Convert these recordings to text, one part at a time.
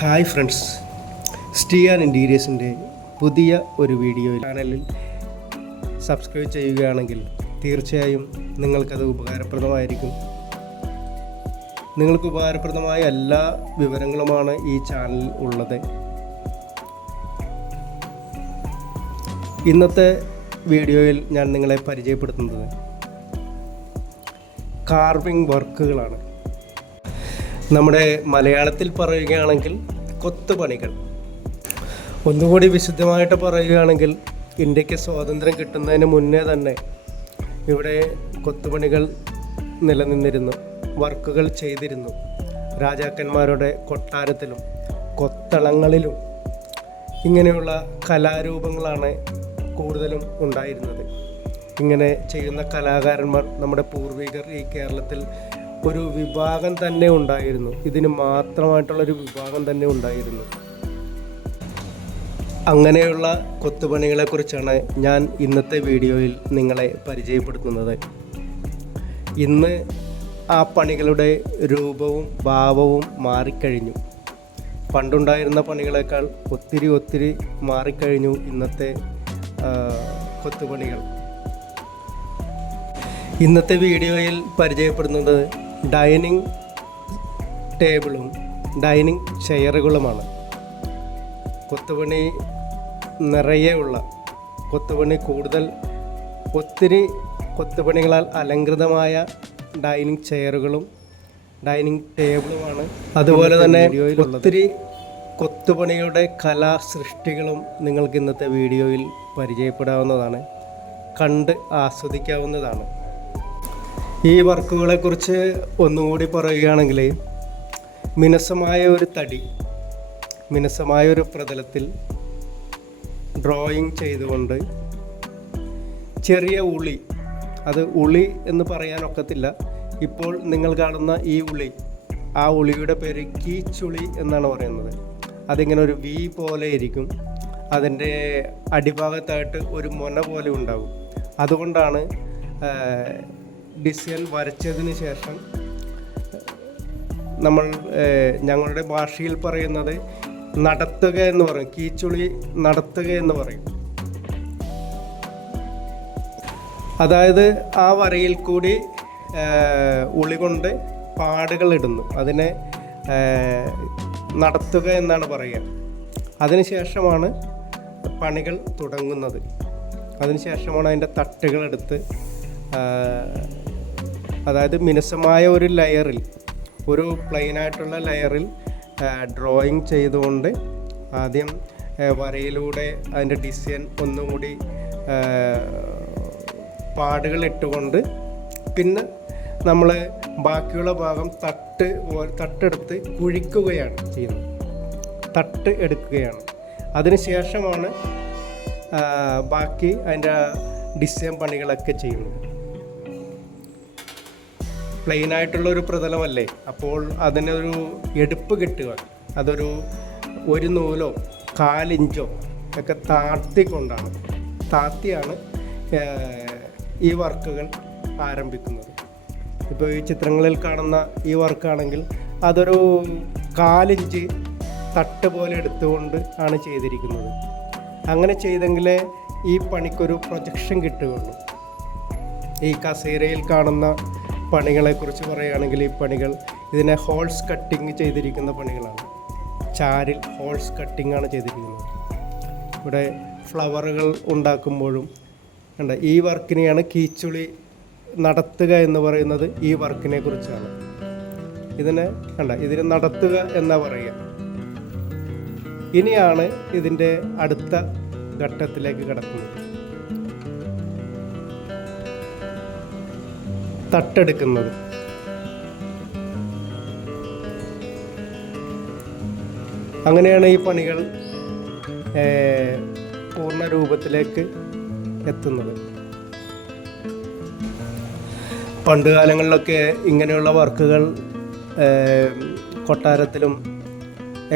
Hi friends, സ്റ്റീ and ഇൻറ്റീരിയേഴ്സിൻ്റെ പുതിയ ഒരു video ചാനലിൽ സബ്സ്ക്രൈബ് ചെയ്യുകയാണെങ്കിൽ തീർച്ചയായും നിങ്ങൾക്കത് ഉപകാരപ്രദമായിരിക്കും. നിങ്ങൾക്ക് ഉപകാരപ്രദമായ എല്ലാ വിവരങ്ങളുമാണ് ഈ ചാനലിൽ ഉള്ളത്. ഇന്നത്തെ വീഡിയോയിൽ ഞാൻ നിങ്ങളെ പരിചയപ്പെടുത്തുന്നത് കാർവിംഗ് വർക്കുകളാണ്. നമ്മുടെ മലയാളത്തിൽ പറയുകയാണെങ്കിൽ കൊത്തുപണികൾ. ഒന്നുകൂടി വിശദമായിട്ട് പറയുകയാണെങ്കിൽ ഇന്ത്യക്ക് സ്വാതന്ത്ര്യം കിട്ടുന്നതിന് മുന്നേ തന്നെ ഇവിടെ കൊത്തുപണികൾ നിലനിന്നിരുന്നു, വർക്കുകൾ ചെയ്തിരുന്നു. രാജാക്കന്മാരുടെ കൊട്ടാരത്തിലും കൊത്തളങ്ങളിലും ഇങ്ങനെയുള്ള കലാരൂപങ്ങളാണ് കൂടുതലും ഉണ്ടായിരുന്നത്. ഇങ്ങനെ ചെയ്യുന്ന കലാകാരന്മാർ നമ്മുടെ പൂർവികർ ഈ കേരളത്തിൽ ഒരു വിഭാഗം തന്നെ ഉണ്ടായിരുന്നു. ഇതിന് മാത്രമായിട്ടുള്ളൊരു വിഭാഗം തന്നെ ഉണ്ടായിരുന്നു. അങ്ങനെയുള്ള കൊത്തുപണികളെക്കുറിച്ചാണ് ഞാൻ ഇന്നത്തെ വീഡിയോയിൽ നിങ്ങളെ പരിചയപ്പെടുത്തുന്നത്. ഇന്ന് ആ പണികളുടെ രൂപവും ഭാവവും മാറിക്കഴിഞ്ഞു. പണ്ടുണ്ടായിരുന്ന പണികളെക്കാൾ ഒത്തിരി മാറിക്കഴിഞ്ഞു ഇന്നത്തെ കൊത്തുപണികൾ. ഇന്നത്തെ വീഡിയോയിൽ പരിചയപ്പെടുന്നത് ഡൈനിങ് ടേബിളും ഡൈനിങ് ചെയറുകളുമാണ്. കൊത്തുപണി നിറയെ ഉള്ള കൊത്തുപണി ഒത്തിരി കൊത്തുപണികളാൽ അലങ്കൃതമായ ഡൈനിങ് ചെയറുകളും ഡൈനിങ് ടേബിളുമാണ്. അതുപോലെ തന്നെ ഒത്തിരി കൊത്തുപണിയുടെ കലാസൃഷ്ടികളും നിങ്ങൾക്ക് ഇന്നത്തെ വീഡിയോയിൽ പരിചയപ്പെടാവുന്നതാണ്, കണ്ട് ആസ്വദിക്കാവുന്നതാണ്. ഈ വർക്കുകളെക്കുറിച്ച് ഒന്നുകൂടി പറയുകയാണെങ്കിൽ, മിനുസമായ ഒരു തടി, മിനുസമായ ഒരു പ്രതലത്തിൽ ഡ്രോയിങ് ചെയ്തുകൊണ്ട് ചെറിയ ഉളി, അത് ഉളി എന്ന് പറയാനൊക്കത്തില്ല. ഇപ്പോൾ നിങ്ങൾ കാണുന്ന ഈ ഉളി, ആ ഉളിയുടെ പേര് കീച്ചുളി എന്നാണ് പറയുന്നത്. അതിങ്ങനെ ഒരു വി പോലെ ഇരിക്കും. അതിൻ്റെ അടിഭാഗത്തായിട്ട് ഒരു മൊന പോലെ ഉണ്ടാകും. അതുകൊണ്ടാണ് ഡിസൈൻ വരച്ചതിന് ശേഷം ഞങ്ങളുടെ ഭാഷയിൽ പറയുന്നത് നടത്തുക എന്ന് പറയും. കീച്ചുളി നടത്തുക എന്ന് പറയും. അതായത് ആ വരയിൽ കൂടി ഉളി കൊണ്ട് പാടുകൾ ഇടുന്നു. അതിനെ നടത്തുക എന്നാണ് പറയുക. അതിനുശേഷമാണ് പണികൾ തുടങ്ങുന്നത്. അതിനുശേഷമാണ് അതിൻ്റെ തട്ടുകളെടുത്ത്, അതായത് മിനുസമായ ഒരു ലെയറിൽ, ഒരു പ്ലെയിനായിട്ടുള്ള ലെയറിൽ ഡ്രോയിങ് ചെയ്തുകൊണ്ട് ആദ്യം വരയിലൂടെ അതിൻ്റെ ഡിസൈൻ ഒന്നുകൂടി പാടുകൾ ഇട്ടുകൊണ്ട് പിന്നെ നമ്മൾ ബാക്കിയുള്ള ഭാഗം തട്ടെടുത്ത് കുഴിക്കുകയാണ് ചെയ്യുന്നത്. തട്ട് എടുക്കുകയാണ്. അതിന് ശേഷമാണ് ബാക്കി അതിൻ്റെ ഡിസൈൻ പണികളൊക്കെ ചെയ്യുന്നത്. പ്ലെയിനായിട്ടുള്ളൊരു പ്രതലമല്ലേ, അപ്പോൾ അതിനൊരു എടുപ്പ് കിട്ടുക, അതൊരു 1 നൂലോ 1/4 ഇഞ്ചോ ഒക്കെ താത്തിയാണ് ഈ വർക്കുകൾ ആരംഭിക്കുന്നത്. ഇപ്പോൾ ഈ ചിത്രങ്ങളിൽ കാണുന്ന ഈ വർക്കാണെങ്കിൽ അതൊരു 1/4 ഇഞ്ച് തട്ട് പോലെ എടുത്തുകൊണ്ട് ആണ് ചെയ്തിരിക്കുന്നത്. അങ്ങനെ ചെയ്തെങ്കിലേ ഈ പണിക്കൊരു പ്രൊജക്ഷൻ കിട്ടുകയുള്ളൂ. ഈ കസേരയിൽ കാണുന്ന പണികളെക്കുറിച്ച് പറയുകയാണെങ്കിൽ, ഈ പണികൾ ഇതിനെ ഹോൾസ് കട്ടിങ് ചെയ്തിരിക്കുന്ന പണികളാണ്. ചാരിൽ ഹോൾസ് കട്ടിങ് ആണ് ചെയ്തിരിക്കുന്നത്. ഇവിടെ ഫ്ലവറുകൾ ഉണ്ടാക്കുമ്പോഴും കണ്ട, ഈ വർക്കിനെയാണ് കീച്ചുളി നടത്തുക എന്ന് പറയുന്നത്. ഈ വർക്കിനെ കുറിച്ചാണ്. ഇതിനെ നടത്തുക എന്നാ പറയുക. ഇനിയാണ് ഇതിൻ്റെ അടുത്ത ഘട്ടത്തിലേക്ക് കടക്കുന്നത്. തട്ടെടുക്കുന്നത്. അങ്ങനെയാണ് ഈ പണികൾ പൂർണ്ണ രൂപത്തിലേക്ക് എത്തുന്നത്. പണ്ടുകാലങ്ങളിലൊക്കെ ഇങ്ങനെയുള്ള വർക്കുകൾ കൊട്ടാരത്തിലും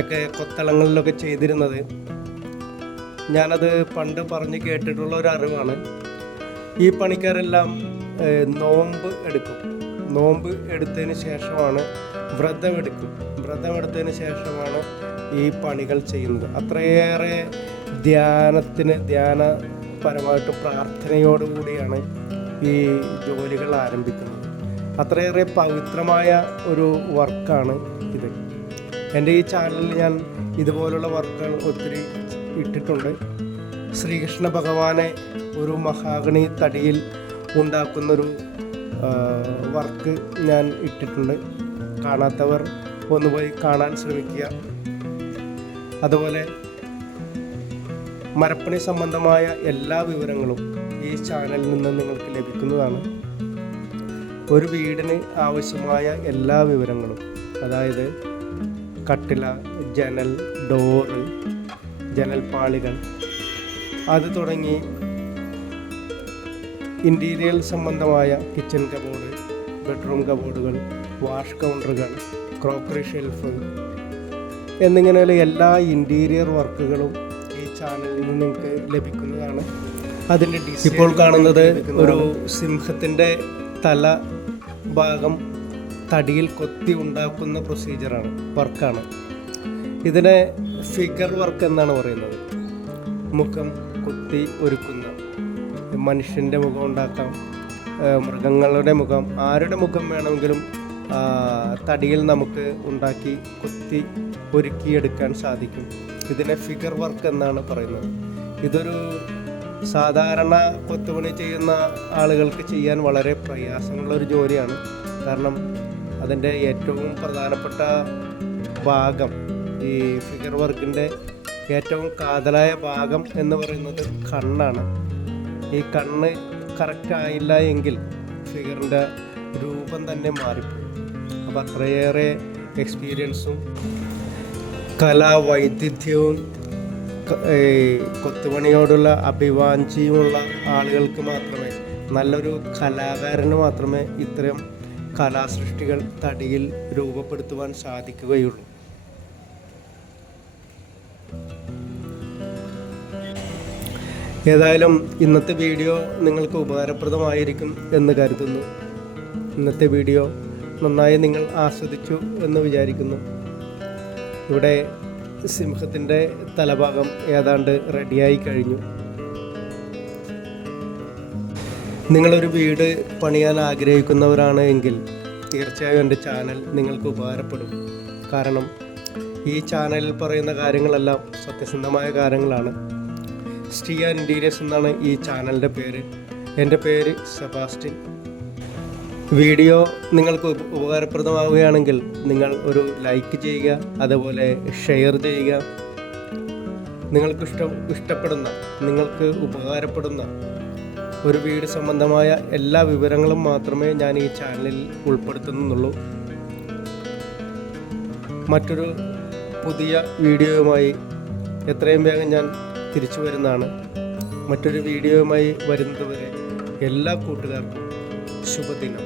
ഒക്കെ കൊത്തളങ്ങളിലൊക്കെ ചെയ്തിരുന്നത് ഞാനത് പണ്ട് പറഞ്ഞ് കേട്ടിട്ടുള്ള ഒരു അറിവാണ്. ഈ പണിക്കാരെല്ലാം നോമ്പ് എടുക്കും. നോമ്പ് എടുത്തതിന് ശേഷമാണ് വ്രതമെടുക്കും. വ്രതമെടുത്തതിന് ശേഷമാണ് ഈ പണികൾ ചെയ്യുന്നത്. അത്രയേറെ ധ്യാനപരമായിട്ട് പ്രാർത്ഥനയോടുകൂടിയാണ് ഈ ജോലികൾ ആരംഭിക്കുന്നത്. അത്രയേറെ പവിത്രമായ ഒരു വർക്കാണ് ഇത്. എൻ്റെ ഈ ചാനലിൽ ഞാൻ ഇതുപോലുള്ള വർക്കുകൾ ഒത്തിരി ഇട്ടിട്ടുണ്ട്. ശ്രീകൃഷ്ണ ഭഗവാനെ ഒരു മഹാഗണി തടിയിൽ ഉണ്ടാക്കുന്നൊരു വർക്ക് ഞാൻ ഇട്ടിട്ടുണ്ട്. കാണാത്തവർ ഒന്ന് പോയി കാണാൻ ശ്രമിക്കുക. അതുപോലെ മരപ്പണി സംബന്ധമായ എല്ലാ വിവരങ്ങളും ഈ ചാനലിൽ നിന്ന് നിങ്ങൾക്ക് ലഭിക്കുന്നതാണ്. ഒരു വീടിന് ആവശ്യമായ എല്ലാ വിവരങ്ങളും, അതായത് കട്ടില, ജനൽ, ഡോറ്, ജനൽപ്പാളികൾ, അത് തുടങ്ങി ഇൻറ്റീരിയർ സംബന്ധമായ കിച്ചൺ കബോർഡ്, ബെഡ്റൂം കബോർഡുകൾ, വാഷ് കൗണ്ടറുകൾ, ക്രോക്കറി ഷെൽഫ് എന്നിങ്ങനെയുള്ള എല്ലാ ഇൻറ്റീരിയർ വർക്കുകളും ഈ ചാനലിൽ നിന്ന് നിങ്ങൾക്ക് ലഭിക്കുന്നതാണ്. അതിൻ്റെ ഇപ്പോൾ കാണുന്നത് ഒരു സിംഹത്തിൻ്റെ തല ഭാഗം തടിയിൽ കൊത്തി ഉണ്ടാക്കുന്ന പ്രൊസീജിയറാണ്, വർക്കാണ്. ഇതിനെ ഫിഗർ വർക്ക് എന്നാണ് പറയുന്നത്. മുഖം കൊത്തി ഒരുക്കുന്ന, മനുഷ്യൻ്റെ മുഖം ഉണ്ടാക്കാം, മൃഗങ്ങളുടെ മുഖം, ആരുടെ മുഖം വേണമെങ്കിലും തടിയിൽ നമുക്ക് ഉണ്ടാക്കി കൊത്തി ഒരുക്കിയെടുക്കാൻ സാധിക്കും. ഇതിനെ ഫിഗർ വർക്ക് എന്നാണ് പറയുന്നത്. ഇതൊരു സാധാരണ കൊത്തുപണി ചെയ്യുന്ന ആളുകൾക്ക് ചെയ്യാൻ വളരെ പ്രയാസമുള്ളൊരു ജോലിയാണ്. കാരണം അതിൻ്റെ ഏറ്റവും പ്രധാനപ്പെട്ട ഭാഗം, ഈ ഫിഗർ വർക്കിൻ്റെ ഏറ്റവും കാതലായ ഭാഗം എന്ന് പറയുന്നത് കണ്ണാണ്. ഈ കണ്ണ് കറക്റ്റ് ആയില്ല എങ്കിൽ ഫിഗറിൻ്റെ രൂപം തന്നെ മാറിപ്പോകും. അപ്പോൾ അത്രയേറെ എക്സ്പീരിയൻസും കലാവൈദഗ്ധ്യവും കൊത്തുപണിയോടുള്ള അഭിവാഞ്ചിയുമുള്ള ആളുകൾക്ക് മാത്രമേ, നല്ലൊരു കലാകാരന് മാത്രമേ ഇത്തരം കലാസൃഷ്ടികൾ തടിയിൽ രൂപപ്പെടുത്തുവാൻ സാധിക്കുകയുള്ളൂ. ഏതായാലും ഇന്നത്തെ വീഡിയോ നിങ്ങൾക്ക് ഉപകാരപ്രദമായിരിക്കും എന്ന് കരുതുന്നു. ഇന്നത്തെ വീഡിയോ നന്നായി നിങ്ങൾ ആസ്വദിച്ചു എന്ന് വിചാരിക്കുന്നു. ഇവിടെ സിംഹത്തിൻ്റെ തലഭാഗം ഏതാണ്ട് റെഡിയായി കഴിഞ്ഞു. നിങ്ങളൊരു വീട് പണിയാൻ ആഗ്രഹിക്കുന്നവരാണ് എങ്കിൽ തീർച്ചയായും എൻ്റെ ചാനൽ നിങ്ങൾക്ക് ഉപകാരപ്പെടും. കാരണം ഈ ചാനലിൽ പറയുന്ന കാര്യങ്ങളെല്ലാം സത്യസന്ധമായ കാര്യങ്ങളാണ്. സ്റ്റിയ ഇൻറ്റീരിയേഴ്സ് എന്നാണ് ഈ ചാനലിൻ്റെ പേര്. എൻ്റെ പേര് സെബാസ്റ്റ്യൻ. വീഡിയോ നിങ്ങൾക്ക് ഉപകാരപ്രദമാവുകയാണെങ്കിൽ നിങ്ങൾ ഒരു ലൈക്ക് ചെയ്യുക, അതുപോലെ ഷെയർ ചെയ്യുക. നിങ്ങൾക്ക് ഇഷ്ടപ്പെടുന്ന, നിങ്ങൾക്ക് ഉപകാരപ്പെടുന്ന ഒരു വീട് സംബന്ധമായ എല്ലാ വിവരങ്ങളും മാത്രമേ ഞാൻ ഈ ചാനലിൽ ഉൾപ്പെടുത്തുന്നുള്ളൂ. മറ്റൊരു പുതിയ വീഡിയോയുമായി എത്രയും വേഗം ഞാൻ തിരിച്ചു വരുന്നതാണ്. മറ്റൊരു വീഡിയോയുമായി വരുന്നതുവരെ എല്ലാ കൂട്ടുകാർക്കും ശുഭദിനം.